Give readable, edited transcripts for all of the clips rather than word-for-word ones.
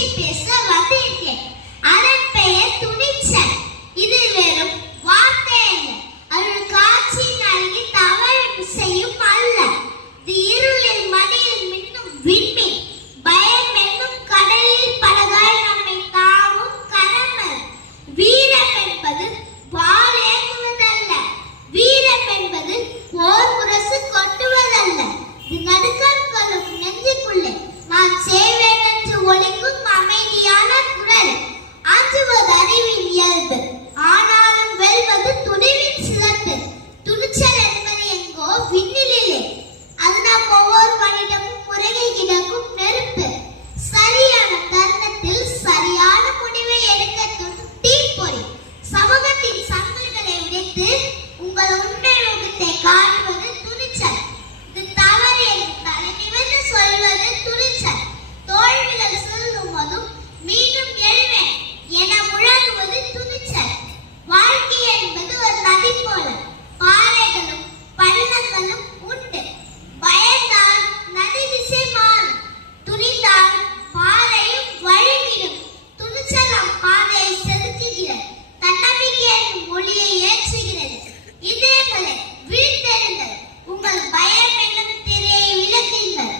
பேச்சை பேச வந்திருக்கேன். அதன் பெயர் துணிச்சல். இது வெறும் வார்த்தை அல்ல, அது காட்சியின் அழகி தவறு செய்யும் அல்ல. இது இருளில் மடியில் மின்னும் விண்மீன், பயம் என்னும் கடலில் படகாய் நம்மை தாவும் கனமல். வீரம் என்பது வாள் ஏந்துவதல்ல, வீரம் என்பது போர் முரசு கொட்டுவதல்ல. இது நடுக்கங்களும் நெஞ்சுக்குள்ளே நான் செய்வேன் என்று ஒலிக்கும் அமைதியான குரல். அஞ்சுவது அறிவின் இயல்பு, ஆனாலும் வெல்வது துணிவின் சிறப்பு. துணிச்சல் என்பது எங்கோ விண்ணிலே, அது நம் ஒவ்வொரு மனிதமும் முறையை கிடக்கும் நெருப்பு. சரியான தருணத்தில் சரியான முடிவை எடுக்க துணும் தீப்பொறி. சமூகத்தின் சங்கல்களை உடைத்து உங்கள் உண்மை முகத்தை காணுவது துணிச்சல். இது தவறு என்று தலை நிமிர்ந்து சொல்வது துணிச்சல். தோல்விகள் சொல்லும் போதும் மீண்டும் எழுவேன் என முழங்குவது துணிச்சல். வாழ்க்கை என்பது ஒரு நதி போல, பாறைகளும் பள்ளங்களும் உண்டு. பயந்தால் நதி திசை மாறும், துணிந்தால் பாறையும் வழிவிடும். துணிச்சல் நம் பாதையை செலுத்துகிறது, தன்னம்பிக்கையின் மொழியை ஏற்றுகிறது. இதயங்களை வீழ்த்தெறிங்கள், உங்கள் பயம் என்னும் திரையை விலக்குங்கள்.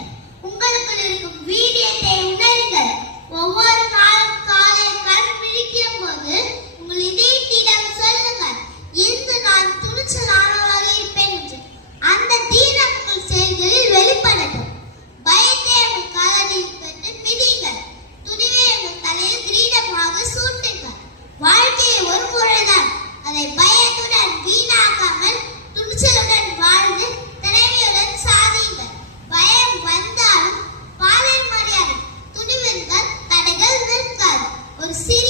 உங்களுக்குள் இருக்கும் வீரியத்தை உணருங்கள். ஒவ்வொரு நாளும் காலை கண் விழிக்கும் போது உங்கள் இதயத்திடம் சொல்லுங்கள், இன்று நான் துணிச்சலானவராக இருப்பேன் என்று. அந்த தீனம் உங்கள் செயல்களில் வெளிப்படட்டும். பயத்தை உங்கள் காலடியில் பெற்று மிதியுங்கள், துணிவை உங்கள் தலையில் கிரீடமாக சூட்டுங்கள். வாழ்க்கையை ஒரு முறைதான், அதை பயத்துடன் வீணாக்காமல் துணிச்சலுடன் வாழ்ந்து திறமையுடன் சாதியுங்கள். பயம் வந்தாலும் பாதை மரியாதை, துணிவிருந்தால் தடைகள் நிற்காது. ஒரு சிறிய